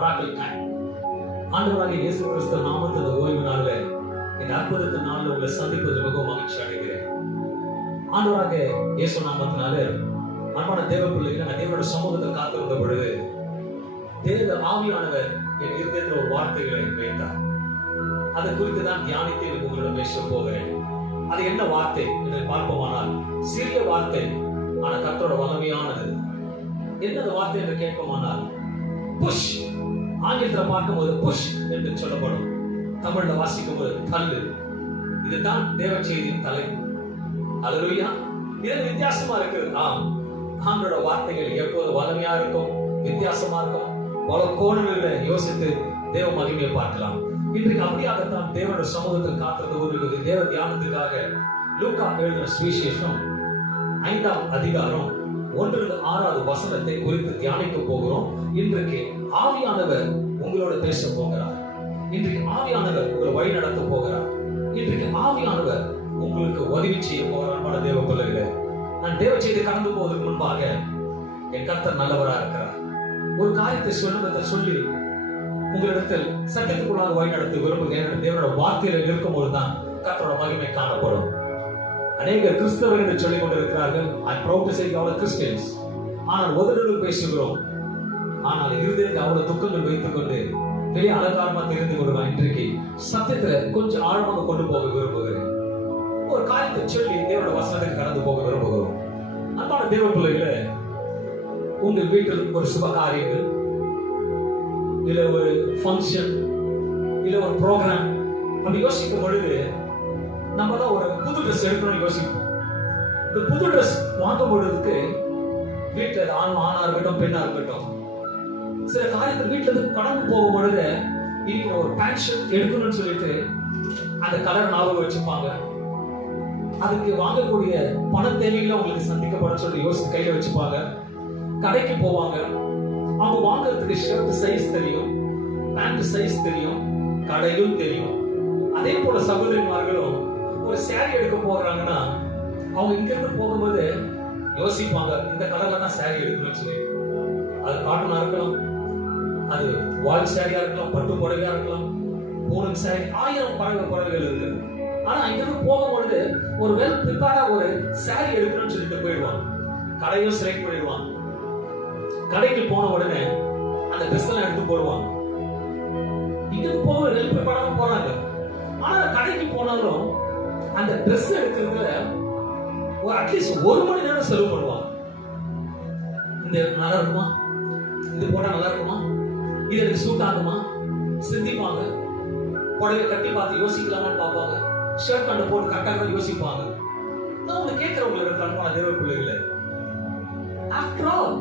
Miracle time. ஆண்டவராகிய இயேசு கிறிஸ்து நாமத்தில் இந்த ஓய்வு நாள்ல இந்த அற்புதத்தின் நாள்ல உங்களை சந்திப்பது மிகவும் மகிழ்ச்சி அடைகிறேன். ஆண்டவராகிய இயேசு நாமத்தினால அன்பான தேவ பிள்ளைகள், நான் தேவனுடைய சமூகத்தில் காத்திருந்த பொழுது தேவ ஆவியானவர் என் இருதயத்தில் ஒரு வார்த்தைகளை வைத்தார். அதை குறித்து தான் தியானித்து உங்களிடம் பேச போகிறேன். அது என்ன வார்த்தை என்று பார்ப்போமானால், சிறிய வார்த்தை ஆனா கர்த்தரோட வல்லமையானது. என்ன வார்த்தை என்று கேட்போமானால் புஷ். ஆங்கிலத்தில் பார்க்கும்போது புஷ் என்று சொல்லப்படும், தமிழ்ல வாசிக்கும் போது தள்ளு. இதுதான் தேவ செய்தியின் தலைப்பு. அல்லேலூயா. இது வித்தியாசமா இருக்கு. ஆம், ஆண்டோட வார்த்தைகள் எப்போது வல்லமையா இருக்கும், வித்தியாசமா இருக்கும். பல கோணங்களை யோசித்து தேவ மகிமையை பார்க்கலாம். இன்றைக்கு அப்படியாகத்தான் தேவனுடைய சமூகத்தில் காத்திருந்த தேவ தியானத்துக்காக லூக்கா எழுதின சுவிசேஷம் 5ஆம் அதிகாரம் 1-6 வசனத்தை குறித்து தியானிக்க போகிறோம். இன்றைக்கு ஆவியானவர் உங்களோட பேச போகிறார். இன்றைக்கு ஆவியானவர் உங்களை வழி நடத்த போகிறார். இன்றைக்கு ஆவியானவர் உங்களுக்கு உதவி செய்ய போகிறார். தேவ பிள்ளைகளே, நான் தேவ செய்தி கடந்து போவதற்கு முன்பாக என் கர்த்தர் நல்லவரா இருக்கிறார். ஒரு காரியத்தை சொல்லி உங்களிடத்தில் சத்தியத்துக்குள்ளாக வழி நடத்த விரும்புகிறேன். தேவனோட வார்த்தையில இருக்கும் போதுதான் கர்த்தரோட மகிமை காணப்படும். அநேக கிறிஸ்தவர்கள் என்று சொல்லிக் கொண்டிருக்கிறார்கள். I proud to say all Christians. ஆனால் உதடுகள் பேசுகிறோம், ஆனால் இருதயத்தில் அவ்வளவு துக்கங்கள் வைத்துக் கொண்டு பெரிய அலங்காரமா தெரிந்து கொள்ளும். இன்றைக்கு சத்தியத்துல கொஞ்சம் ஆழமாக கொண்டு போக விரும்புகிறேன். ஒரு காரியத்தை சொல்லி தேவனோட வசனத்தை கடந்து போக விரும்புகிறோம். அன்பான தேவ பிள்ளைகளே, உங்கள் வீட்டில் ஒரு சுப காரியங்கள், இல்ல ஒரு ஃபங்க்ஷன், இல்ல ஒரு ப்ரோக்ராம் அப்படி யோசிக்கும் பொழுது நம்ம தான் ஒரு புது ட்ரெஸ் எடுக்கணும்னு யோசிப்போம். இந்த புது ட்ரெஸ் வாங்கும் பொழுதுக்கு வீட்டில் ஆணா இருக்கட்டும் பெண்ணா இருக்கட்டும், சில காரியத்தில் வீட்டில் இருந்து கடந்து போகும் பொழுது இன்னைக்கு ஒரு பேண்ட் ஷர்ட் எடுக்கணும்னு சொல்லிட்டு அந்த கலர் ஞாபகம் வச்சுப்பாங்க. அதுக்கு வாங்கக்கூடிய பண தேவைகளை அவங்களுக்கு சந்திக்கப்பட சொல்லி யோசிச்சு கையில வச்சுப்பாங்க. கடைக்கு போவாங்க. அவங்க வாங்குறதுக்கு ஷர்ட் சைஸ் தெரியும், பேண்ட் சைஸ் தெரியும், கடையும் தெரியும். அதே போல சகோதரிமார்களும் ஒரு சாரி எடுக்க போகிறாங்கன்னா அவங்க இங்க இருந்து போகும்போது யோசிப்பாங்க, இந்த கலர்ல தான் சாரி எடுக்கணும்னு சொல்லி. அது காட்டனா இருக்கலாம், அது வால் சாரியா இருக்கலாம், பட்டு புடவையா இருக்கலாம், பூனம் சாரி, 1000 புடவைகள் இருக்கு. ஆனா இங்க இருந்து போகும்பொழுது ஒரு வெல் ப்ரிப்பேர்டா ஒரு சாரி எடுக்கணும்னு சொல்லிட்டு போயிடுவாங்க. கடையும் செலக்ட் பண்ணிடுவாங்க. கடைக்கு போன உடனே அந்த ட்ரெஸ் எல்லாம் எடுத்து போடுவாங்க. இங்க போக வெல் ப்ரிப்பேர்டா போறாங்க. ஆனா கடைக்கு போனாலும் அந்த ட்ரெஸ் எடுக்கிறதுல ஒரு அட்லீஸ்ட் 1 மணி நேரம் செலவு பண்ணுவாங்க. இந்த நல்லா இருக்குமா, இது போட்டா நல்லா இருக்குமா, இது எனக்கு சூட் ஆகுமா சிந்திப்பாங்க. புடவை கட்டி பார்த்து யோசிக்கலாமான்னு பார்ப்பாங்க. ஷர்ட் பேண்ட் போட்டு கரெக்டாக யோசிப்பாங்க. நான் உங்களுக்கு கேட்கிறவங்களுக்கு அன்பான தேவ பிள்ளைகளே, ஆஃப்டர் ஆல்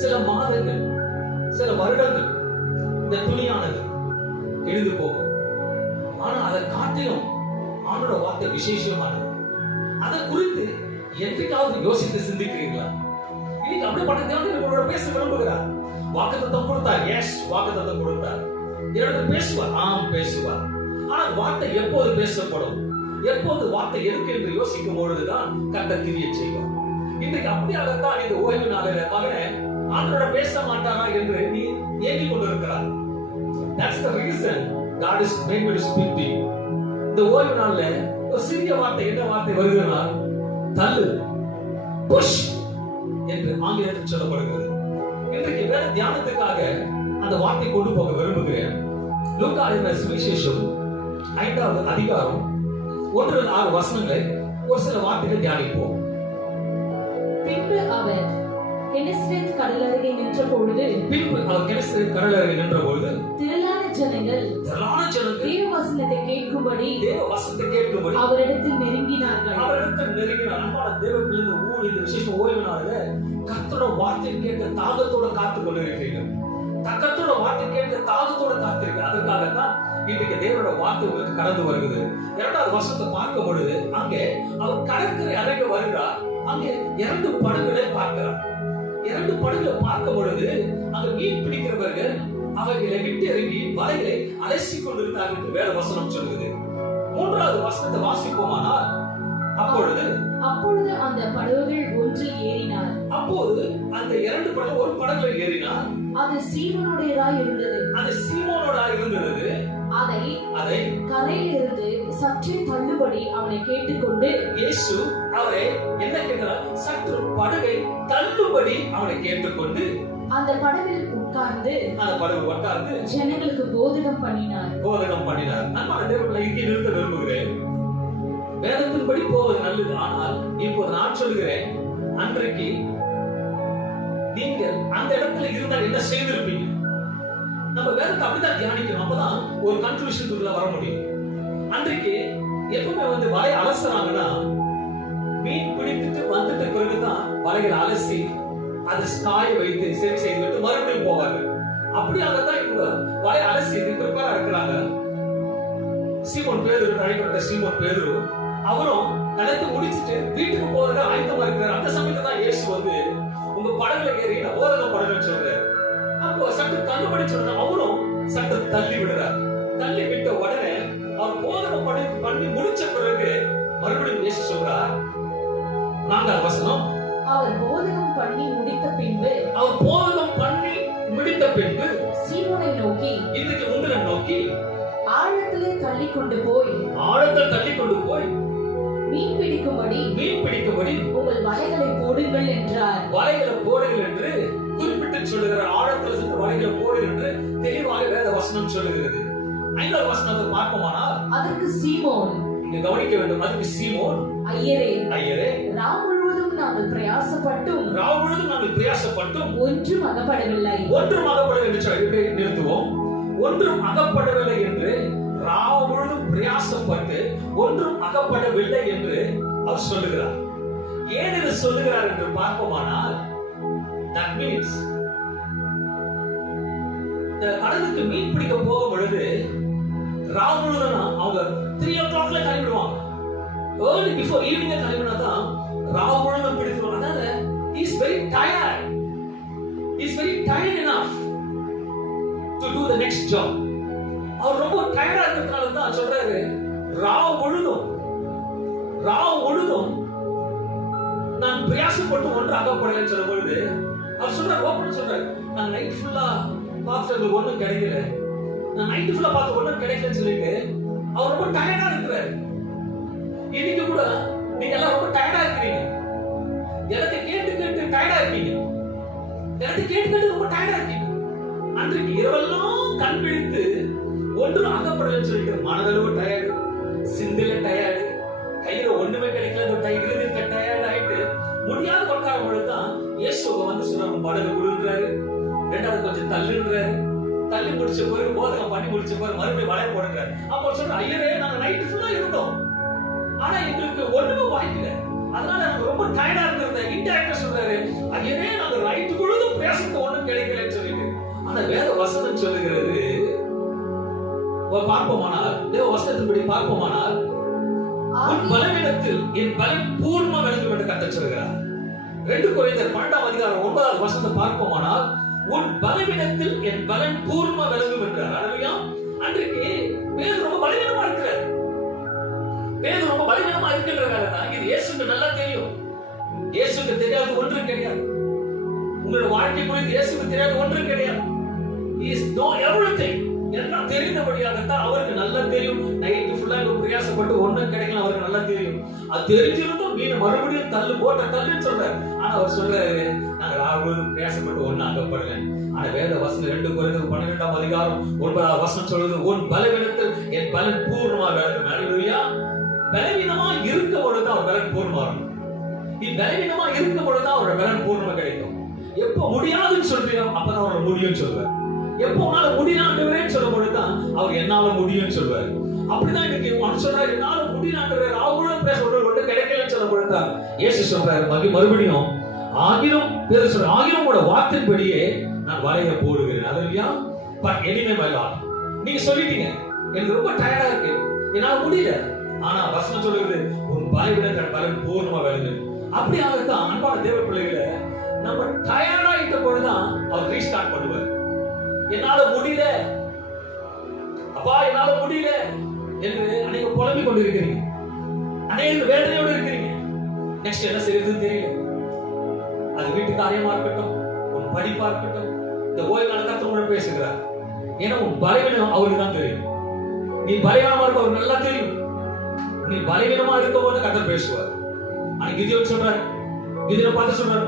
சில மாதங்கள், சில வருடங்கள் இந்த துணியானது எழுந்து போகும். ஆனா அதை காட்டிலும் ஆண்டோட வார்த்தை விசேஷமானது. அதை குறித்து என்றைக்காவது யோசித்து சிந்திக்கிறீங்களா? இன்னைக்கு அப்படிப்பட்ட தேவன் உங்களோட பேச விரும்புகிறார். வாக்குத்தத்தம் கொடுத்தார். எஸ், வாக்குத்தத்தம் கொடுத்தார். என்னோட பேசுவார். ஆம், பேசுவார். ஆனால் வார்த்தை எப்போது பேசப்படும், எப்போது வார்த்தை எதுக்கு என்று யோசிக்கும் பொழுதுதான் கர்த்தர் கிரியை செய்வார். இன்றைக்கு அப்படியாகத்தான் இந்த ஓய்வு நாளில மகனே ஆண்டோட பேச மாட்டாரா என்று நீ ஏங்கிக் கொண்டிருக்கிறார். That's the reason God is made me to speak to you. இந்த ஓய்வு நாள்ல ஒரு சிறிய வார்த்தை, என்ன வார்த்தை வருகிறதா? தள்ளு, புஷ் என்று ஆங்கிலத்தில் சொல்லப்படுகிறது. இன்றைக்கு வேற தியானத்துக்காக அந்த வார்த்தை கொண்டு போக விரும்புகிறேன். லூக்கா எழுதின சுவிசேஷம் 5ஆம் அதிகாரம் 1-6 வசனங்களை ஒரு சில வார்த்தைகள் தியானிப்போம். பின்பு அவர் கெனசரேத் கடலருகே நின்ற பொழுது திரளான ஜனங்கள் தேவ வசனத்தை கேட்கும்படி அவரிடத்தில் நெருங்கினார்கள். இந்த விசேஷம் ஓய்வு நாளில கர்த்தரோட வார்த்தை கேட்க தாகத்தோட காத்துக் கொண்டிருக்கிறீர்கள். கர்த்தரோட வார்த்தை கேட்க தாகத்தோட காத்திருக்க. அதற்காகத்தான் இன்றைக்கு தேவனோட வார்த்தை உங்களுக்கு கடந்து வருகிறது. 2வது வசனத்தை பார்க்கும் பொழுது அங்கே அவர் கடற்கரை அருகே வருகிறார். அங்கே 2 படகுகளை பார்க்கிறார். 2 படகுகளை பார்க்கும் பொழுது அங்க மீன் பிடிக்கிறவர்கள் அவைகளை விட்டு இறங்கி வலைகளை அலசி கொண்டிருந்தார்கள் என்று வேத வசனம் சொல்லுது. 3வது வசனத்தை வாசிப்போமானால் அப்பொழுது அந்த படகுகள் ஒன்றில் ஏறினார். அப்போது அந்த இரண்டு படகு ஒரு படகுல ஏறினார். அது சீமோனுடையதாய் இருந்தது. அதை கரையிலிருந்து சற்றே தள்ளுபடி அவனை கேட்டுக்கொண்டு இயேசு அவரை என்ன கேட்கிறார்? சற்று படகை தள்ளுபடி அவனை கேட்டுக்கொண்டு அந்த படகில் உட்கார்ந்து ஜனங்களுக்கு போதகம் பண்ணினார். அன்பான தேவனை இங்கே நிறுத்த விரும்புகிறேன். வேதத்தின்படி போவது நல்லது. ஆனால் இப்போ நான் சொல்கிறேன், அன்றைக்கு நீங்கள் அந்த இடத்துல இருந்தால் என்ன செய்திருப்பீங்க? நம்ம வேதத்தை அப்படிதான் தியானிக்கணும். அப்பதான் ஒரு கன்க்ளூஷனுக்குள்ள வர முடியும். அன்றைக்கு எப்பவுமே வலை அலசுறாங்கன்னா, மீன் பிடித்துட்டு வந்துட்டு பிறகுதான் வலைகளை அலசி அதை காய வைத்து சரி செய்து விட்டு மறுபடியும் போவாங்க. அப்படியாகத்தான் இவங்க வலை அலசி ப்ரிப்பேரா இருக்கிறாங்க. சீமோன் பேதுரு, அழைக்கப்பட்ட சீமோன் பேதுரு, அவரும் நடந்து முடிச்சுட்டு வீட்டுக்கு போறதுக்கு ஆயத்தமா இருக்கிறார். அந்த சமயத்துல தான் இயேசு உங்க படகுல ஏறி நான் போதகம் படகுன்னு சொல்றாரு. அப்போ சற்று தள்ளுபடி சொல்ற அவரும் சற்று தள்ளி விடுறார். தள்ளி விட்ட உடனே அவர் போதகம் பண்ணி முடிச்ச பிறகு மறுபடியும் இயேசு சொல்றார், நாங்கள் வசனம், அவர் போதகம் பண்ணி முடித்த பின்பு சீமோனை நோக்கி, இன்னைக்கு உங்களை நோக்கி ஆழத்திலே தள்ளி கொண்டு போய் மீன் பிடிக்கும்படி உங்கள் வலைகளை போடுங்கள் என்றார். வலைகளை போடுங்கள் என்று குறிப்பிட்டு சொல்லுகிறார். ஆழத்தில் சென்று வலைகளை போடுங்கள் என்று தெளிவாக வேத வசனம் சொல்லுகிறது. 5வது வசனத்தை பார்ப்போமானால், அதற்கு சீமோன், நீங்க கவனிக்க வேண்டும், அதுக்கு சீமோன், ஐயரே ராம் முழுவதும் நாங்கள் பிரயாசப்பட்டும் ஒன்றும் அகப்படவில்லை என்று சொல்லி நிறுத்துவோம். ஒன்றும் அகப்படவில்லை என்று ராவ் முழுதும் பிரயாசப்பட்டு ஒன்றும் அகப்படவில்லை என்று அவர் சொல்லுகிறார். ஏன் இது சொல்லுகிறார் என்று பார்ப்போமானால், that means இந்த கடலுக்கு மீன் பிடிக்க போகும் பொழுது ராவ் முழுதும் அவங்க 3 o'clock கிளம்பிடுவாங்க. early before evening கிளம்பினா தான் ராவ் முழுதும் பிடிச்சிருவாங்க. அதனால he is very tired enough to do the next job. அவர் ரொம்ப டயர்டா இருக்கிறதுனால தான் சொல்றாரு, ராவ் முழுதும் நான் பிரயாசப்பட்டு ஒன்று அகப்படலைன்னு சொல்லும் பொழுது அவர் சொல்றாரு, ஓப்பன் சொல்றாரு, நான் நைட் ஃபுல்லா பார்த்துட்டு ஒன்றும் கிடைக்கல, கிடைக்கலன்னு சொல்லிட்டு அவர் ரொம்ப டயர்டா இருக்கிறாரு. இன்னைக்கு கூட நீங்க எல்லாம் ரொம்ப டயர்டா இருக்கிறீங்க. எனக்கு கேட்டு டயர்டா இருக்கீங்க. ரொம்ப டயர்டா இருக்கீங்க. அன்றைக்கு இரவெல்லாம் கண் பிடித்து ஒன்றும் அகப்படலன்னு சொல்லிட்டு மனதளவு டயர்டு, சிந்தில டயர்டு, கையில ஒண்ணுமே கிடைக்கல, டயர்டு ஆயிட்டு முடியாத உட்கார பொழுதுதான் இயேசு சொல்றாரு, படகு விழுந்துறாரு. 2வது கொஞ்சம் தள்ளி முடிச்ச பிறகு போதகம் பண்ணி முடிச்ச பிறகு மறுபடியும் வலைய போடுறாரு. அப்போ சொல்ற, ஐயரே நாங்க நைட்டு ஃபுல்லா இருந்தோம், ஆனா எங்களுக்கு ஒண்ணுமே வாய்க்கல, அதனால எனக்கு ரொம்ப டயர்டா இருக்கிறது. இன்டராக்டா சொல்றாரு, ஐயரே நாங்க நைட்டு முழுதும் பேசுறது ஒண்ணும் கிடைக்கலன்னு சொல்லிட்டு. ஆனா வேத வசனம் சொல்லுகிறது, பார்ப்போமானால், தேவ வசனத்தின்படி பார்ப்போமானால், உன் பலவீனத்தில் என் பலன் பூர்ண விளங்கும் என்று கர்த்தர் சொல்கிறார். 2 கொரிந்தியர் 12ஆம் அதிகாரம் 9வது வசனத்தை பார்ப்போமானால், உன் பலவீனத்தில் என் பலன் பூர்ண விளங்கும் என்றார். அல்லேலூயா. அன்றைக்கு பேதுரு ரொம்ப பலவீனமா இருக்கிறார். இருக்கின்றதால தான் இது இயேசுக்கு நல்லா தெரியும். இயேசுக்கு தெரியாது ஒன்றும் கிடையாது. உங்களோட வாழ்க்கை குறித்து இயேசுக்கு தெரியாது ஒன்றும் கிடையாது. He is know everything. எல்லாம் தெரிந்தபடியாகத்தான் அவருக்கு நல்லா தெரியும். நைட்டு ஃபுல்லா பிரயாசப்பட்டு ஒன்றும் கிடைக்கலாம், அவருக்கு நல்லா தெரியும். அது தெரிஞ்சிருந்தும் மீனை மறுபடியும் தள்ளுன்னு சொல்றாரு. ஆனா அவர் சொல்றாரு, நாங்கள் ஆறுவதும் பிரயாசப்பட்டு ஒன்னும் அகப்படல. ஆனா வேத வசனம் 2 கொரிந்தியர் 12ஆம் அதிகாரம் 9வது வசனம் சொல்லுது, உன் பலவீனத்தில் என் பலன் பூர்ணமா விளங்கும். அல்லேலூயா. பலவீனமா இருக்க பொழுதுதான் அவர் பலன் பூர்ணமா இருக்கும். நீ பலவீனமா இருக்க பொழுதுதான் அவரோட பலன் பூர்ணமா கிடைக்கும். எப்போ முடியாதுன்னு சொல்றீங்க அப்பதான் அவரோட முடியும்னு சொல்வார். எப்போ உன்னால முடியலான்னு சொல்லும் பொழுதுதான் அவர் என்னால முடியும்னு சொல்வார். அப்படிதான் இன்னைக்கு அவன் சொல்றாரு, என்னால முடியலான்னு அவங்களும் பேச ஒன்று கிடைக்கலன்னு சொல்லும் பொழுதுதான் இயேசு சொல்றாரு மறுபடியும், ஆகிலும் பேர் சொல்ற, ஆகிலும் உங்களோட வார்த்தையின்படியே நான் வலையை போடுகிறேன். அல்லேலூயா. பட் எனிமே மை லார்ட், நீங்க சொல்லிட்டீங்க எனக்கு ரொம்ப டயர்டா இருக்கு, என்னால முடியல. ஆனா வசனம் சொல்லுகிறது, உன் பலவீனத்தின் பலன் பூர்ணமா விளங்கு. அப்படியாகத்தான் அன்பான தேவ பிள்ளைகளை, நம்ம டயர்டா இருக்க பொழுதுதான் அவர் ரீஸ்டார்ட் பண்ணுவார். என்னால முடியல அப்பா, என்னால முடியல என்று அநேக புலம்பிக் கொண்டிருக்கிறீங்க, அநேக வேதனையோடு இருக்கிறீங்க. நெக்ஸ்ட் என்ன செய்யறதுன்னு தெரியல. அது வீட்டு காரியமா இருக்கட்டும், உன் படிப்பா இருக்கட்டும், இந்த ஓய்வு நாள் கர்த்தர் பேசுகிறார். ஏன்னா உன் பலவீனம் அவருக்கு தான் தெரியும். நீ பலவீனமா இருக்க அவருக்கு நல்லா தெரியும். நீ பலவீனமா இருக்கும் போது கர்த்தர் பேசுவார். அன்னைக்கு கிதியோன் சொல்றாரு, கிதியோனை பார்த்து சொல்றாரு,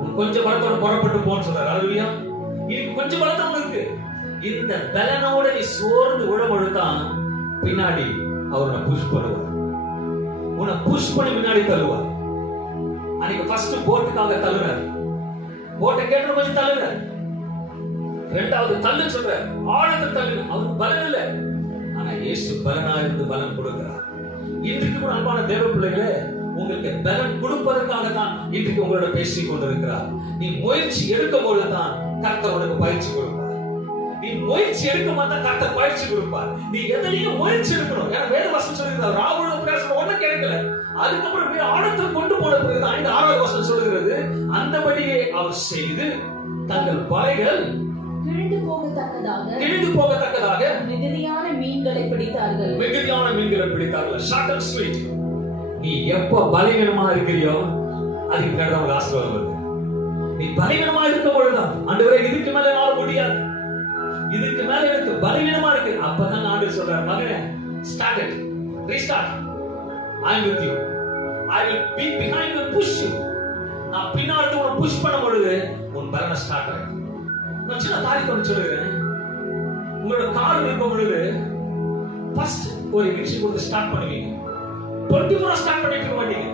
உன் கொஞ்சம் பலத்தோட புறப்பட்டு போன்னு சொல்றாரு. அல்லேலூயா. இன்னைக்கு கொஞ்சம் பலத்தம் இருக்கு. இந்த பலனோட நீ சோர்ந்து விழும்பொழுதுதான் பின்னாடி அவர் உன்னை புஷ் பண்ணுவார். உன்னை புஷ் பண்ணி முன்னாடி தள்ளுவார். அன்னைக்கு ஃபர்ஸ்ட் போட்டுக்காக தள்ளுறாரு. போட்டை கேட்டு கொஞ்சம் தள்ளுறாரு. ரெண்டாவது தள்ளு சொல்ற, ஆழத்தை தள்ளு. அவருக்கு பலன் இல்லை, ஆனா இயேசு பலனா இருந்து பலன் கொடுக்கிறார். இன்றைக்கு கூட அன்பான தேவ பிள்ளைகளே, உங்களுக்கு பலன் கொடுப்பதற்காக தான் இன்றைக்கு உங்களோட பேசிக் கொண்டிருக்கிறார். நீ முயற்சி எடுக்கும் பொழுதுதான் கர்த்தர் உனக்கு பயிற்சி கொடுப்பார். நீ முயற்சி எடுக்கும் போது தான் கர்த்தர் பயிற்சி கொடுப்பார். நீ எதிலையும் முயற்சி எடுக்கணும். ஏன்னா வேத வசனம் சொல்லுகிறது, ராவண பிரயாசம் ஒன்றும் கிடைக்கல. அதுக்கப்புறம் ஆழத்தில் கொண்டு போன பிறகுதான் இந்த 6வது வசனம் சொல்லுகிறது, அந்தபடியே அவர் செய்து தங்கள் வலைகள் கிழிந்து போகத்தக்கதாக மிகுதியான மீன்களை பிடித்தார்கள். Short and sweet. நீ எப்ப பலவீனமா இருக்கிறியோ அதுக்கு பின்னாடி உங்களுக்கு ஆசீர்வாதம் வருது. நீ பலவீனமா இருக்கும் பொழுதுதான் ஆண்டவரே இதுக்கு மேல என்னால முடியாது, இதுக்கு மேல எனக்கு பலவீனமா இருக்கு, அப்பதான் ஆண்டவர் சொல்றார், மகனே start it, restart, I am with you, I will be behind you, push you. நான் பின்னாடி உன்னை புஷ் பண்ணும் பொழுது உன் பலனை ஸ்டார்ட் ஆகும். நான் சின்ன காரியத்தை சொல்லுகிறேன். உங்களோட கார் இருக்கும் பொழுது ஃபர்ஸ்ட் ஒரு விஷயம் கொடுத்து ஸ்டார்ட் பண்ணுவீங்க. 24 ஸ்டார்ட் பண்ணிட்டு இருக்க மாட்டீங்க.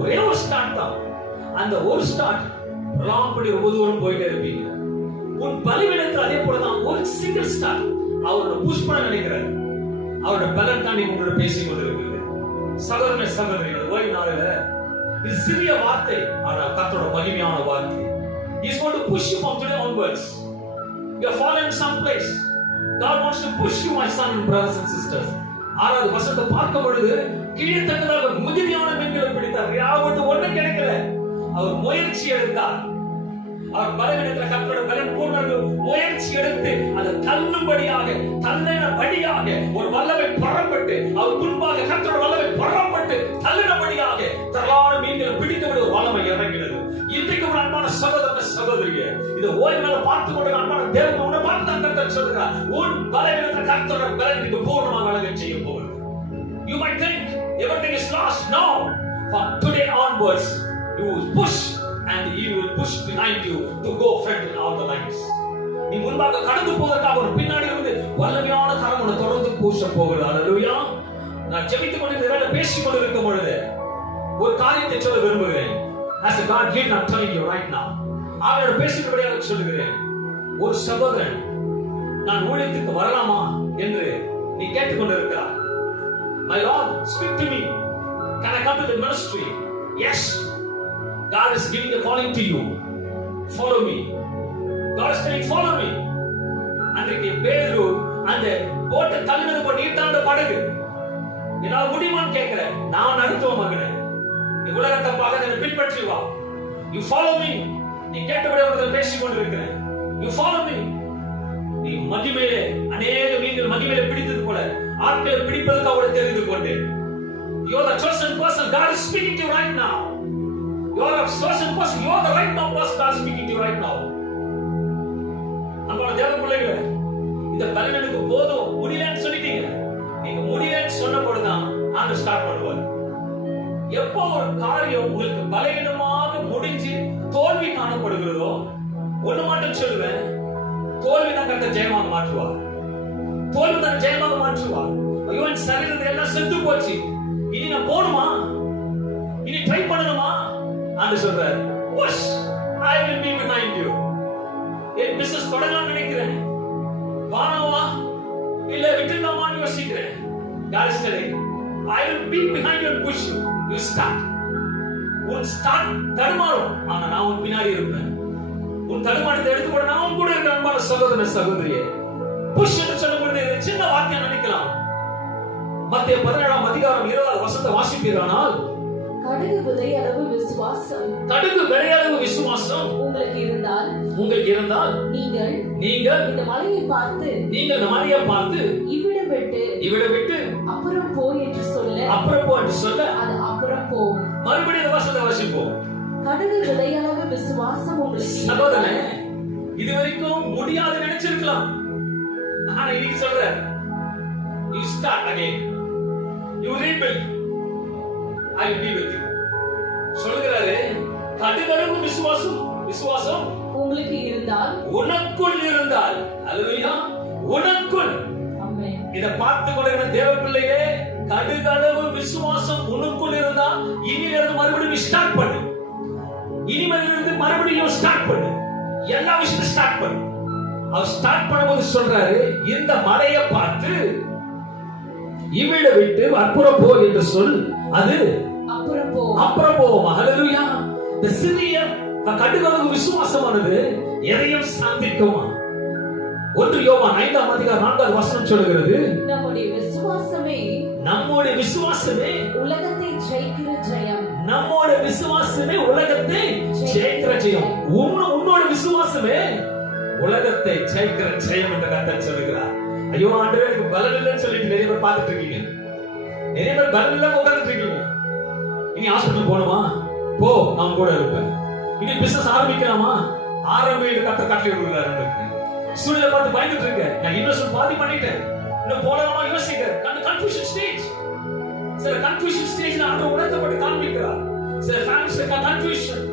ஒரே ஒரு ஸ்டார்ட் தான். அந்த ஒரு ஸ்டார்ட் லாங் பண்ணி ரொம்ப தூரம் போயிட்டே இருப்பீங்க. உன் பலவீனத்தில் அதே போலதான் ஒரு சிங்கிள் ஸ்டார்ட் அவரோட புஷ் பண்ண நினைக்கிறார். அவரோட பலன் தான் உங்களோட பேசிக் கொண்டிருக்கிறது. சகோதர சகோதரிகள், ஓய்வு நாளில் இது சிறிய வார்த்தை, ஆனால் கர்த்தரோட மகிமையான வார்த்தை. He's going to push you from today onwards. You are fallen some place. God wants to push you, my son and brothers and sisters. 6வது வசனத்தை பார்க்கும் பொழுது கிழியத்தக்கதாக மிகுதியான மீன்களை பிடித்தார். யாவது ஒன்றும் கிடைக்கல. அவர் முயற்சி எடுத்தார். அவர் பலவீனத்தில் கர்த்தரோட பலன் பூர்ணர்கள் முயற்சி எடுத்து அதை தள்ளும்படியாக, தள்ளினபடியாக ஒரு வல்லமை புறப்பட்டு, அவர் முன்பாக கர்த்தரோட வல்லமை புறப்பட்டு தள்ளினபடியாக திரளான மீன்களை பிடிக்கப்பட ஒரு வல்லமை இறங்கினது. இன்றைக்கு ஒரு அன்பான சகோதர சகோதரியே, இந்த ஓய்வுகளை பார்த்து கொண்டு அன்பான தேவன் உன்னை பார்த்து தான் கர்த்தர் சொல்கிறார், உன் பலவீனத்தில் கர்த்தரோட பலன் நீங்க பூர்ணமாக விளங்க செய்ய போகிறது. You might think everything is lost. No. From today onwards, you will push and he will push behind you to go front in all the lines. நீ முன்பாக கடந்து போவதற்காக ஒரு பின்னாடி இருந்து வல்லமையான கரம் உன்னை தொடர்ந்து பூச போகிறது. அல்லேலூயா. நான் ஜெபித்துக் கொண்டு பேசிக் கொண்டிருக்கும் பொழுது ஒரு காரியத்தை சொல்ல விரும்புகிறேன். As a God gift, I'm telling you right now. அவரோட பேசுகிறபடியாக சொல்லுகிறேன். ஒரு சகோதரன் நான் ஊழியத்துக்கு வரலாமா என்று நீ கேட்டுக்கொண்டிருக்கிறார். My Lord, speak to me. Can I come to the ministry? Yes. God is giving a calling to you. Follow me. God is saying, follow me. அன்றைக்கு பேதுரு அந்த போட்டை தள்ளினது போட்டு நீட்டாண்ட படகு என்னால முடியுமான்னு கேட்கிறேன். நான் நடத்துவோம் மகனே, நீ உலகத்தை பார்க்க என்னை பின்பற்றி வா. You follow me. நீ கேட்டபடி அவர்கள் பேசிக் கொண்டிருக்கிறேன். You follow me. நீ மகிமையிலே அநேக மீன்கள் மகிமையிலே பிடித்தது போல ஆட்களை பிடிப்பதற்கு அவரை தெரிந்து கொண்டேன். You are the chosen person. God is speaking to you right now. You are a chosen person. You are the right now person. God is speaking to you right now. அன்பான தேவ பிள்ளைகளே, இந்த பலனுக்கு போதும் முடியலன்னு சொல்லிட்டீங்க. நீங்க முடியலன்னு சொன்ன பொழுதுதான் ஆண்டு ஸ்டார்ட் பண்ணுவார். எப்போ ஒரு காரியம் உங்களுக்கு பலவீனமாக முடிஞ்சு தோல்வி காணப்படுகிறதோ ஒண்ணு மட்டும் சொல்லுவேன், தோல்விதான் கர்த்தர் ஜெயமாக மாற்றுவார். தோல்விதான் ஜெயமாக மாற்றுவார். ஐயோ என் சரீரத்தை எல்லாம் செத்து போச்சு, இனி நான் போணுமா, இனி ட்ரை பண்ணணுமா? ஆண்டு சொல்றார், push, I will be behind you. என் பிசினஸ் தொடங்கணும்னு நினைக்கிறேன், வானவா இல்ல விட்டுலாமான்னு யோசிக்கிறேன். God is telling, I will be behind you and push you. You start. உன் ஸ்டார்ட் தடுமாறும், ஆனா நான் உன் பின்னாடி இருப்பேன். உன் தடுமாற்றத்தை எடுத்துக்கொண்டு நான் உன் கூட இருக்கிற அன்பான சகோதர சகோதரியே, புஷ் என்று சொல்லும்போது சின்ன வாக்கியம் நினைக்கலாம். மத்தேயு 17ஆம் அதிகாரம் 20வது வசனத்தை வாசிப்பீரானால், கடுகு விதையளவு விசுவாசம், கடுகு விதையளவு விசுவாசம் உங்களுக்கு இருந்தால் நீங்கள் இந்த மலையை பார்த்து இவ்விடம் விட்டு அப்புறம் போ என்று சொல்ல அப்புறம் போ என்று சொல்ல அது அப்புறம் போ. மறுபடியும் இந்த வசனத்தை வாசிப்போம். கடுகு விதையளவு விசுவாசம் உங்களுக்கு சகோதரனே, இதுவரைக்கும் முடியாது நினைச்சிருக்கலாம். ஆனா இன்னைக்கு சொல்ற, you start again, you rebuild, I will be with you. சொல்கிறாரு, கடுகளவு விசுவாசம் உங்களுக்கு இருந்தால், உனக்குள் இருந்தால், அல்லேலூயா, உனக்குள். ஆமென். இத பார்த்து கொண்டிருக்கிற தேவ பிள்ளையே, கடுகளவு விசுவாசம் உனக்குள் இருந்தா இனியிலிருந்து மறுபடியும் ஸ்டார்ட் பண்ணு. இனிமேலிருந்து மறுபடியும் ஸ்டார்ட் பண்ணு. எல்லா விஷயத்தையும் ஸ்டார்ட் பண்ணு. அவர் ஸ்டார்ட் பண்ணும்போது சொல்றாரு, இந்த மலையை பார்த்து இவிட விட்டு அப்புறம் போ என்று சொல், அது அப்புறம் போ. ஹல்லேலூயா. இந்த சிறிய கடுகளவு விசுவாசமானது எதையும் சாந்திக்குமா? 1 யோவான் 5ஆம் அதிகாரம் 4ஆவது வசனம் சொல்கிறது, நம்முடைய விசுவாசமே உலகத்தை ஜெயிக்கிற ஜெயம். நம்முடைய விசுவாசமே உலகத்தை ஜெயிக்கிற ஜெயம். உன்னோட விசுவாசமே உலகத்தை ஜெயிக்கிற ஜெயம் என்று கர்த்தர் சொல்கிறார். ஐயோ ஆண்டவரே, எனக்கு பலன் இல்லைன்னு சொல்லிட்டு நிறைய பேர் பார்த்துட்டு இருக்கீங்க. நிறைய பேர் பலன் இல்லாம உட்கார்ந்துட்டு இருக்கீங்க. இனி ஹாஸ்பிட்டல் போகணுமா? போ, நான் கூட இருப்பேன். இனி பிசினஸ் ஆரம்பிக்கலாமா? ஆரம்பிட்டு கர்த்தர் கட்டளை கொடுக்கிறாரு. சூழ்நிலை பார்த்து பயந்துட்டு இருக்க, நான் இன்வெஸ்ட்மென்ட் பாதி பண்ணிட்டேன், இன்னும் போலாமா யோசிக்க. Confusion stage. சில கன்ஃபியூஷன் ஸ்டேஜ்ல ஆண்டவர் உணர்த்தப்பட்டு காண்பிக்கிறார். சில ஃபேமிலிஸ்ல கன்ஃபியூஷன்,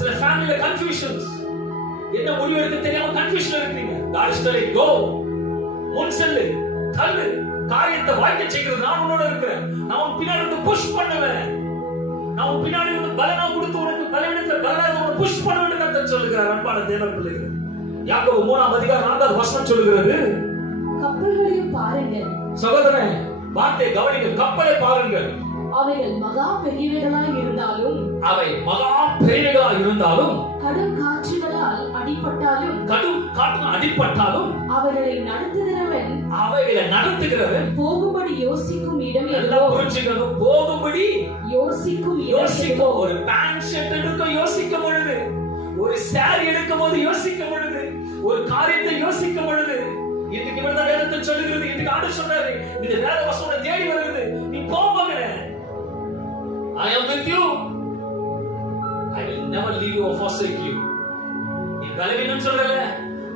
சில ஃபேமிலில கன்ஃபியூஷன்ஸ். என்ன முடிவு எடுக்க தெரியாம கன்ஃபியூஷன்ல இருக்கீங்க. God is telling, go, முன் செல்லு, தள்ளு, காரியத்தை வாய்க்க செய்கிறது நான் உன்னோட இருக்கிறேன். நான் உன் பின்னாடி வந்து புஷ் பண்ணுவேன். நான் உன் பின்னாடி வந்து பலனா கொடுத்து உனக்கு பலவீனத்துல பலனாக உன்னை புஷ் பண்ணுவேன்னு கர்த்தர் சொல்லுகிறார். அன்பான தேவ பிள்ளைகளே, யாக்கோபு 3ஆம் அதிகாரம் 4ஆவது வசனம் சொல்லுகிறது, கப்பல்களையும் பாருங்கள். சகோதரனே, வார்த்தை கவனிங்க. கப்பலை பாருங்கள். அவைகள் மகா பெரியவைகளாய் இருந்தாலும், கடும் காற்றுகளால் அடிபட்டாலும், அவைகளை நடத்துகிறவன் போகும்படி யோசிக்கும் இடம் எல்லோ. புரிஞ்சுக்கணும், போகும்படி யோசிக்கும். ஒரு பேண்ட் ஷர்ட் எடுக்க யோசிக்கும் பொழுது, ஒரு சாரி எடுக்கும் போது யோசிக்கும் பொழுது, ஒரு காரியத்தை யோசிக்கும் பொழுது, இன்னைக்கு இவர்தான் வேதத்தை சொல்லுகிறது. இன்னைக்கு ஆண்டு சொல்றாரு, இந்த வேத வசனம் தேடி வருகிறது. நீ போங்க, I am with you, I will never leave you or forsake you. நீ பலவீனம் சொல்றல,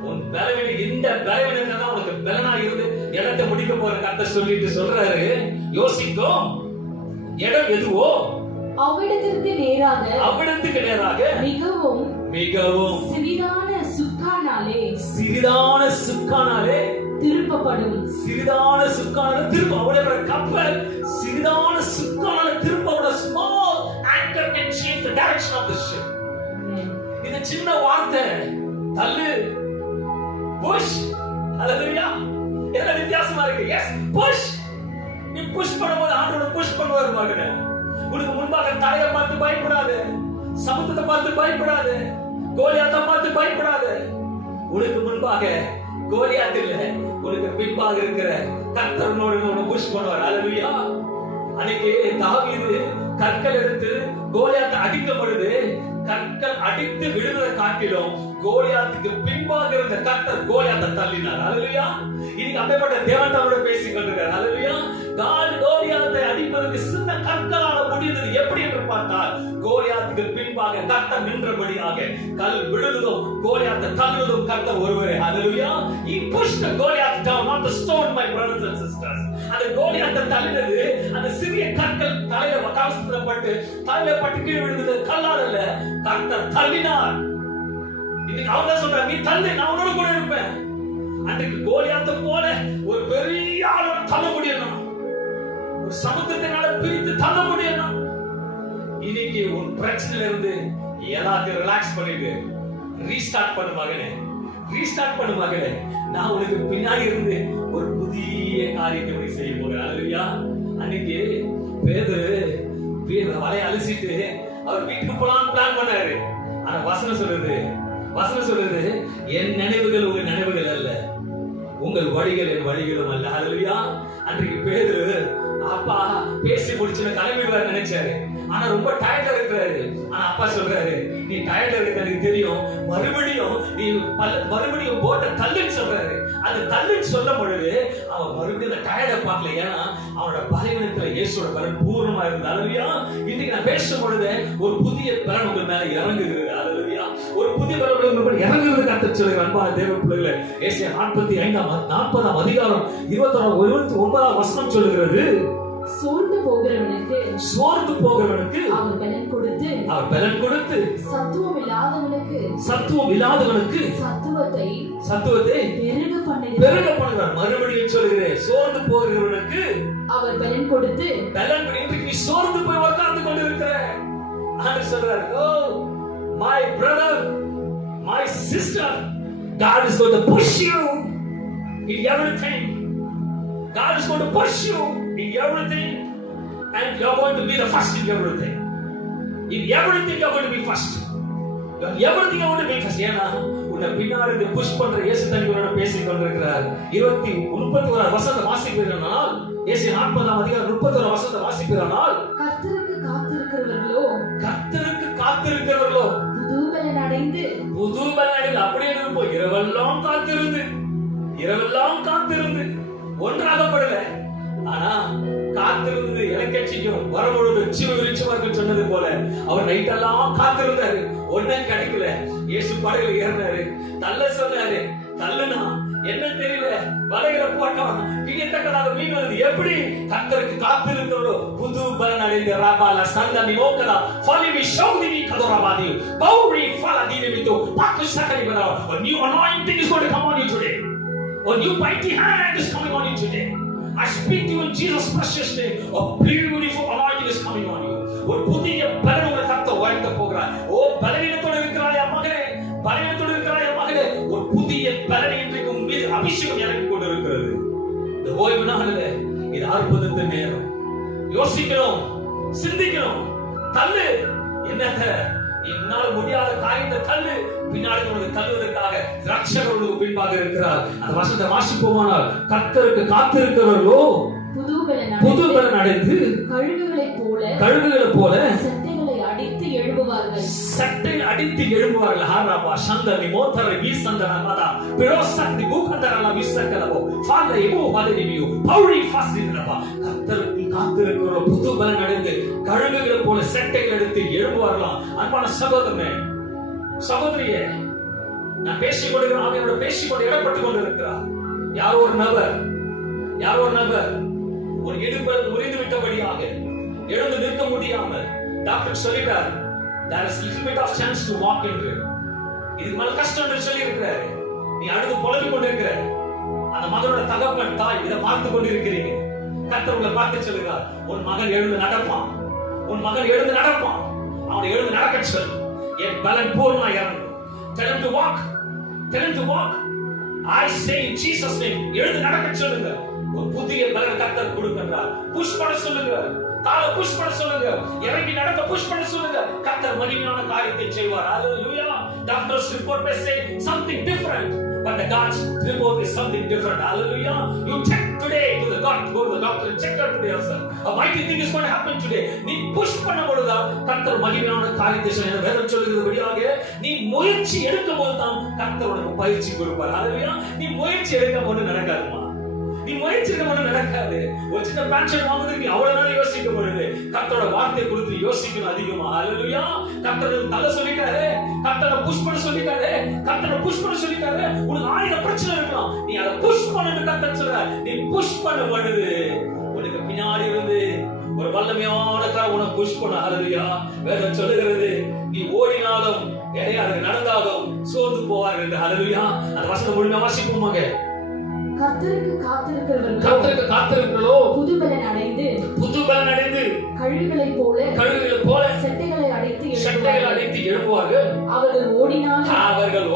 உன் பலவீனம், இந்த பலவீனம் தான் உனக்கு பலனா இருந்து இடத்தை முடிக்க போற கர்த்தர் சொல்லிட்டு சொல்றாரு, யோசிக்கும் இடம் எதுவோ அவ்விடத்திற்கு நேராக மிகவும் சிறிதான சுக்கானாலே திருப்பப்படும். சிறிதான சுக்கானால திருப்ப. அவருடைய கப்பல் சிறிதான சுக்கானால திருப்பப்பட. small anchor can change the direction of the ship. இது சின்ன வார்த்தை, தள்ளு, புஷ். ஹalleluya. என்ன வித்தியாசமா இருக்கு? S, push. நீ புஷ் பண்ணும்போது ஆண்டவர் புஷ் பண்ணுவார் மகனே. உனக்கு முன்பாக தடையை பார்த்து பயப்படாதே, சமுத்திரத்தை பார்த்து பயப்படாதே, கோலியாத்தை பார்த்து பயப்படாதே. உனக்கு முன்பாக கோலியாத் இல்ல, உனக்கு பின்பாக இருக்கிற கர்த்தர் உன்னை புஷ் பண்ணுவார். ஹalleluya. அன்னைக்கு தாவீது கற்கள் எடுத்து கோலியாத்தை அடிக்கும் பொழுது, கற்கள் அடித்து விழுவதை காட்டிலும் கோலியாத்துக்கு பின்பாக இருந்த கர்த்தர் கோலியாத்தை தள்ளினார். ஹalleluya. இன்னைக்கு அப்படிப்பட்ட தேவன் தன்னோட பேசிக் கொண்டிருக்கிறார். ஹalleluya. கோலியாத்தை அடிப்பதற்கு சின்ன கற்களால முடிந்தது எப்படி என்று பார்த்தால், கோலியாத்துக்கு பின்பாக கர்த்தர் நின்றபடியாக கல் விழுவதும் கோலியாத்தை தள்ளுவதும் கர்த்தர் ஒருவரே. ஹalleluya. He pushed the Goliath down, not the stone, my brothers and sisters. அந்த கோலியாத்தை தள்ளினது அந்த சிறிய கற்கள் தலையில கவசப்பட்டு தலையில பட்டு கீழே விழுந்தது கல்லால் அல்ல, கர்த்தர் தள்ளினார். இன்னைக்கு அவர் தான் சொல்றார், நீ தள்ளு, நான் உன்னோட கூட இருப்பேன். அன்றைக்கு கோலியாத்தை போல ஒரு பெரிய ஆளை தள்ள முடியணும், ஒரு சமுத்திரத்தினால பிரித்து தள்ள முடியணும். இன்னைக்கு உன் பிரச்சனையில இருந்து எல்லாத்தையும் ரிலாக்ஸ் பண்ணிட்டு ரீஸ்டார்ட் பண்ணு மகனே, ரீஸ்டார்ட் பண்ணு மகனே. நான் உனக்கு பின்னாடி இருந்து ஒரு புதிய காரியத்தை உனக்கு செய்ய போகிறேன். ஹalleluya. அன்னைக்கு பேதுரு வலையை அலசிட்டு அவர் வீட்டுக்கு போலான்னு பிளான் பண்ணாரு. ஆனா வசனம் சொல்றது, என் நினைவுகள் உங்கள் நினைவுகள் அல்ல, உங்கள் வழிகள் என் வழிகளும் அல்ல. ஹalleluya. அன்றைக்கு பேதுரு அப்பா பேசி முடிச்சு கிளம்பிடுவார் நினைச்சாரு. ஆனா ரொம்ப டயர்டா இருக்கிறாரு. ஆனா அப்பா சொல்றாரு, நீ டயர்டா இருக்க எனக்கு தெரியும், மறுபடியும் போட்ட தள்ளுன்னு சொல்றாரு. அது தள்ளுன்னு சொல்லும் பொழுது அவன் மறுபடியும் அந்த டயர்டை பார்க்கல. ஏன்னா அவனோட பலவீனத்துல இயேசுவோட பலன் பூர்ணமா இருந்தது. அல்லேலூயா. இன்னைக்கு நான் பேசும் பொழுது ஒரு புதிய பலன் உங்கள் மேல இறங்குகிறது. அல்லேலூயா. ஒரு புதிய பலன் உங்கள் மேல இறங்குகிறது கர்த்தர் சொல்லுகிறார். அன்பான தேவ பிள்ளைகளே, ஏசாயா 40ஆம் அதிகாரம் 29ஆம் வசனம் சொல்லுகிறது, சோர்ந்து போகிறவனுக்கு அவர் பலன் கொடுத்து சத்துவம் இல்லாதவனுக்கு சத்துவத்தை பெருக பண்ணுகிறார். மறுபடியும் சொல்லுகிறேன், சோர்ந்து போகிறவனுக்கு அவர் பலன் கொடுத்து நீ சோர்ந்து போய் உட்கார்ந்து கொண்டிருக்கிற ஆண்டு சொல்றார், oh my brother, my sister, God is going to push you in everything. God is going to push you in everything, and you're going to be the first in everything. In everything you're going to be first. Everything you're going to be first. ஏன்னா உன்னை பின்னாடி push பண்ற இயேசு தனியோட பேசிக் கொண்டிருக்கிறார். 31 வசனத்தை வாசிப்பீர்களானால், ஏசாயா 40ஆம் அதிகாரம் 31 வசனத்தை வாசிப்பீர்களானால், கர்த்தருக்கு காத்திருக்கிறவர்களோ புது பலன் அடைந்து அப்படியே இருப்போம். இரவெல்லாம் காத்திருந்து ஒன்றாகப்படல. ஆனா காத்திருந்து இலக்கட்சிக்கும் வரும்பொழுது விருட்சமாக சொன்னது போல அவர் நைட்டெல்லாம் காத்திருந்தாரு. ஒன்னும் கிடைக்கல. இயேசு படகுல ஏறினாரு, தள்ள சொன்னாரு. தள்ளுனா என்ன தெரியல, வலையில போட்டோம், பிடித்தக்கதாக மீன் வந்து. எப்படி கர்த்தருக்கு காத்திருக்கிறோ புது பலன் அடைந்த ராபால சந்தனி ஓக்கதா ஃபலிவி ஷௌதினி கதோராபாதி பௌரி ஃபலதினி மிதோ பாக்கு சகனி பதா. A new anointing is going to come on you today. A new mighty hand is coming on you today. I speak to you in Jesus' precious name. A beautiful anointing is coming on you. ஒரு புதிய பலன் உங்களை கர்த்தர் உயர்த்த போகிறார். ஓ பலவீனத்தோடு இருக்கிறாயா மகனே, பலவீனத்தோடு இருக்கிறாயா மகனே, ஒரு புதிய பலன் இன்றைக்கு உன் மீது அபிஷேகம் இறங்கி கொண்டிருக்கிறது. இந்த ஓய்வு நாளில் இது அற்புதத்தின் நேரம். யோசிக்கணும், சிந்திக்கணும். தள்ளு, என்னத்த என்னால் முடியாத காரியத்தை தள்ளு. பின்னாடி உனக்கு தள்ளுவதற்காக ரட்சகர் உனக்கு பின்பாக இருக்கிறார். அந்த வசனத்தை வாசிப்போமானால், கர்த்தருக்கு காத்திருக்கிறவர்களோ புது பலன் அடைந்து கழுகுகளைப் போல சட்டை அடித்து எழும்புவார்கள். ஹாராபா சந்தனி மோத்தரை வீசந்தன மதா பிரோசக்தி பூகந்தரல விசக்கலவோ ஃபாதர் இமோ வாலினியோ பௌரி ஃபாஸ்தினபா. கர்த்தருக்கு காத்திருக்கிற புது பலன் அடைந்து கழுகுகளைப் போல சட்டைகள் எடுத்து எழும்புவார்களாம். அன்பான சகோதரனே, சகோதரியே, நான் பேசிக் கொண்டிருக்கிறேன். அவனோட பேசிக்கொண்டு இடப்பட்டுக் கொண்டிருக்கிறார். யாரோ ஒரு நபர் ஒரு இடுப்பில் முறிந்து விட்டபடியாக எழுந்து நிற்க முடியாமல் டாக்டர் சொல்லிட்டார், there is little bit of chance to walk into it. இதுக்கு மேல கஷ்டம் என்று சொல்லி இருக்கிறாரு. நீ அழுது புலம்பிக் கொண்டிருக்கிற அந்த மகனோட தகப்பன் தாய் இதை பார்த்து கொண்டிருக்கிறீங்க. கர்த்தர் உங்களை பார்த்து சொல்லுகிறார், உன் மகன் எழுந்து நடப்பான். அவனை எழுந்து நடக்க சொல். என் பலன் பூர்ணமா இறங்கும். Tell him to walk. I say in Jesus name, எழுந்து நடக்க சொல்லுங்க. ஒரு புதிய பலன் கர்த்தர் கொடுக்கிறார். புஷ் பண்ண சொல்லுங்க, காலை புஷ் பண்ண சொல்லுங்க, இறங்கி நடக்க புஷ் பண்ண சொல்லுங்க. கர்த்தர் மகிமையான காரியத்தை செய்வார். ஹalleluya. Doctor's report may say something different, but the God's report is something different. Hallelujah. You check today to the God, go to the doctor and check out today yourself. A mighty thing is going to happen today. நீ push பண்ண பொழுது கர்த்தர் மகிமையான காரியத்தை செய்ய வேதம் சொல்லுகிறபடியாக நீ முயற்சி எடுக்கும்போது தான் கர்த்தர் உனக்கு பயிற்சி கொடுப்பார். ஹalleluya. நீ முயற்சி எடுக்கும்போது நடக்காதுமா. நீ முயற்சி எடுக்கும்போது நடக்காது. ஒரு சின்ன பேன்ஷன் வாங்குறதுக்கு அவ்வளவு நேரம் யோசிக்க பொழுது கர்த்தரோட வார்த்தை கொடுத்து யோசிக்கணும் அதிகமா. ஹalleluya. கர்த்தர் தலை சொல்லிட்டாரு, கர்த்தரை புஷ் பண்ண சொல்லிட்டாரு. உனக்கு 1000 பிரச்சனை இருக்கலாம், நீ அதை புஷ் பண்ணு. கர்த்தர் சொல்றார், நீ புஷ் பண்ண பொழுது உனக்கு பின்னாடி இருந்து ஒரு வல்லமையான கார் உனக்கு புஷ் பண்ண. ஹalleluya. வேதம் சொல்லுகிறது, நீ ஓடினாலும் எடையாரு நடந்தாலும் சோர்ந்து போவார்கள் என்று. ஹalleluya. அந்த வசனம் முழுமையா வாசிப்போமாங்க. கர்த்தருக்கு காத்திருக்கிறவர்களோ புது பலன் அடைந்து கழுகுகளைப் போல சட்டைகளை அடித்து எழும்புவார்கள். அவர்கள்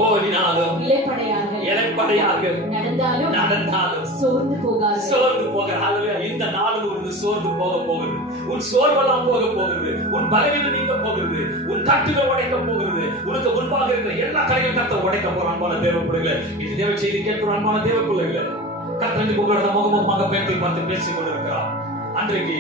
ஓடினாலும் இளைப்படையார்கள். நடந்தாலும் சோர்ந்து போகார்கள். ஹalleluya. இந்த நாளும் உனக்கு சோர்ந்து போகிறது. உன் சோர்வெல்லாம் போகிறது. உன் பலவீனம் நீங்க போகிறது. உன் கட்டுகள் உடைக்க போகிறது. உனக்கு முன்பாக இருக்கிற எல்லா தடையும் கர்த்தர் உடைக்க போறான். அன்பான தேவ பிள்ளைகளே, இது தேவ செய்தி கேட்கிற அன்பான தேவ பிள்ளைகளே, கர்த்தர் உங்களோட முகமுகமாக பேசிக் கொண்டிருக்கிறார். அன்றைக்கு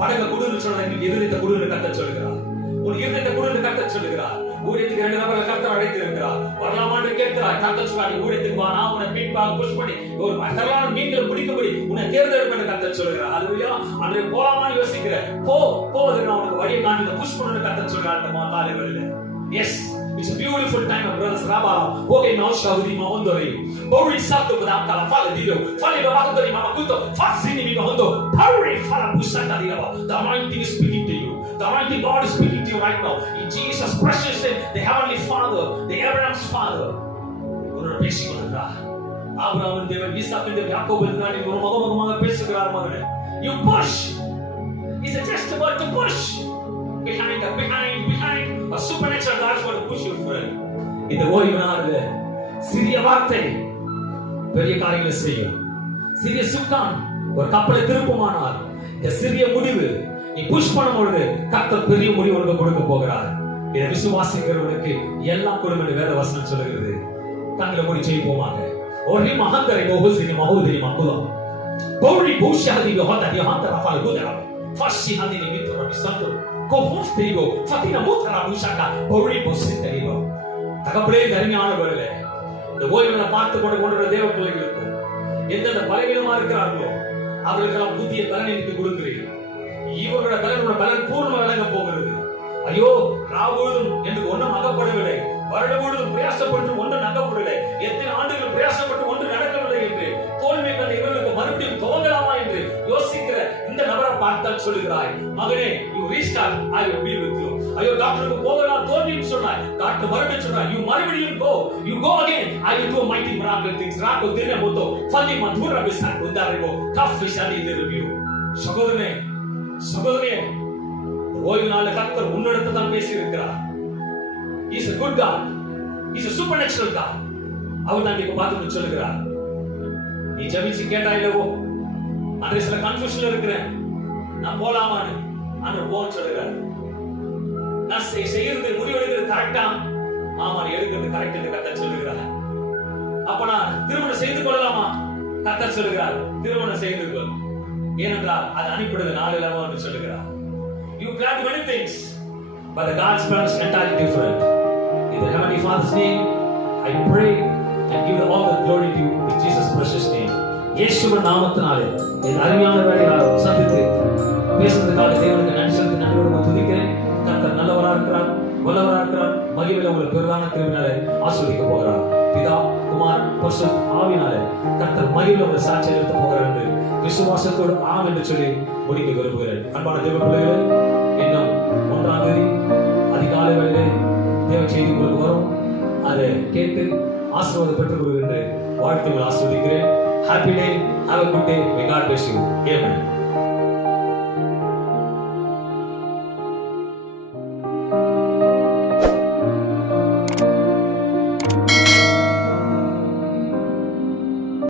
படக குடுன்னு சொல்ற, இன்னைக்கு இருதயத்தை குடுன்னு கர்த்தர் சொல்லுகிறார். உன் இருதயத்தை குடுன்னு கர்த்தர் சொல்லுகிறார். ஊழியத்துக்கு 2 நபர்கள் கர்த்தர் அழைத்திருக்கிறார். வரலாமா என்று கேட்கிறார். கர்த்தர் சொல்றார், ஊழியத்துக்கு வா, நான் உன்னை பின்பாக புஷ் பண்ணி ஒரு பகலான மீன்களை பிடிக்கும்படி உன்னை தேர்ந்தெடுப்பேன் என்று கர்த்தர் சொல்கிறார். ஹல்லேலூயா. அன்றைய போலாமான்னு யோசிக்கிற போவதற்கு நான் உனக்கு வழியை காண்பித்து புஷ் பண்ணணும்னு கர்த்தர் சொல்கிறார். அந்த காலை வேளையில S, it's a beautiful time, my brothers. Rabba, okay, now shall we mondori. Bori salto with akala fale dido. Fale ba bakdori mama kuto. Fasini mi hondo. Bori fala busaka dido. The anointing is speaking to you. The anointing God is speaking to you right now. In Jesus' precious name, the heavenly Father, the Abraham's Father. உன்னோட பேசிக்கொள்கிறா. ஆபிரகாமின் தேவன், ஈசாக்கின் தேவன், யாக்கோபின் தேவன், நீ ஒரு முகமுகமாக பேசுகிறார் மகனே. You push. It's just about to push. Behind a supernatural God is going to push you forward. இந்த ஓய்வு நாளிலே சிறிய வார்த்தை பெரிய காரியங்களை செய்யும். சிறிய சுக்கான் ஒரு கப்பலை திருப்புமானால் இந்த சிறிய முடிவு நீ புஷ் பண்ணும் பொழுது கர்த்தர் பெரிய முடிவு உனக்கு கொடுக்க போகிறார். இதை விசுவாசிக்கிறவனுக்கு எல்லாம் கொடுக்கும் என்று வேத வசனம் சொல்லுகிறது. கண்களை மூடி செய்வோமாக. ஓரி மகந்தரை போகுசினி மகோதரி மக்குதம் போரி பூஷாதி யோஹதரி யோஹந்தர ஃபல குதர ஃபஷி ஹந்தினி மித்ர பிசந்து கோஹோஸ்திகோ ஃபதின முத்ர பூஷாகா போரி பூசித்தரிகோ. தகப்பனே, தரிஞான வேளையிலே இந்த ஓய்வுகளை பார்த்து கொண்டு தேவ பிள்ளைகளுக்கு எந்தெந்த பலவீனமா இருக்கிறார்களோ அவர்களுக்கெல்லாம் புதிய பலனை நீக்கு கொடுக்கிறீர்கள். இவர்களோட பலன் பூர்ண விளங்க போகிறது. ஐயோ, ராவுழுதும் என்று ஒன்றும் அகப்படவில்லை, வருட முழுதும் பிரயாசப்பட்டு ஒன்று நகப்படவில்லை, எத்தனை ஆண்டுகள் பிரயாசப்பட்டு ஒன்று நடக்கவில்லை என்று தோல்வி கண்ட இவர்களுக்கு மறுபடியும் துவங்கலாமா என்று யோசிக்கிற இந்த நபரை பார்த்தால் சொல்லுகிறாய், மகனே, you restart, I will B with you. ஐயோ, டாக்டருக்கு போகலாம் தோல்வின்னு சொன்னாய், டாக்டர் மறுபடியும் சொன்னார், யூ மறுபடியும் go again, I will do mighty miracle things. ராக்கோ தின போதோ ஃபல்லி மதுர பிசான் உண்டாரிகோ காஃபி ஷாடி இந்த ரிவ்யூ. சகோதரனே, ஓய்வு நாள் கர்த்தர் உன்னிடத்தை தான் பேசி இருக்கிறார். He is a good God. He is a supernatural God. அவர் தான் இப்ப பார்த்து சொல்லுகிறார், நீ ஜெபிச்சு கேட்டாயிலவோ, அன்றைய சில கன்ஃபியூஷன்ல இருக்கிறேன், நான் போலாமான்னு அன்று போன்னு சொல்லுகிறார். நான் செய்யறது முடிவெடுக்கிறது கரெக்டா? ஆமா, எடுக்கிறது கரெக்ட் என்று கர்த்தர் சொல்லுகிறார். அப்ப நான் திருமணம் செய்து கொள்ளலாமா? கர்த்தர் சொல்லுகிறார், திருமணம் செய்து கொள். ஏனென்றால் அது அனுப்பிடுது நாள் இல்லாம என்று சொல்லுகிறார். You plan many things, but the God's plan is entirely different. In the Heavenly Father's name, I pray and give all the glory to you in Jesus' precious name. இயேசுவின் நாமத்தினாலே இந்த அருமையான வேளையிலே சந்தித்து பேசுவதற்காக தேவனுக்கு நன்றி செலுத்தி நன்றியோடு துதிக்கிறேன். கர்த்தர் நல்லவராக இருக்கிறார், வல்லவராக இருக்கிறார். மகிமையில உங்களை பெரிதான கிருபையினாலே ஆசீர்வதிக்க போகிறார். பிதா, குமார், பரிசுத்த ஆவியினாலே கர்த்தர் மகிமையில உங்களை சாட்சி எடுத்து போகிறார் என்று விசுவாசத்தோடு ஆம் என்று சொல்லி முடிக்க விரும்புகிறேன். அன்பான தேவ பிள்ளைகளே, இன்னும் 1ஆம் தேதி அதிகாலை வேளையிலே தேவ செய்தி உங்களுக்கு வரும். அதை கேட்டு ஆசீர்வாதம் பெற்றுக் கொள்கின்ற வாழ்த்துக்களை ஆசீர்வதிக்கிறேன். Happy day, have a good day. May God bless you. Amen.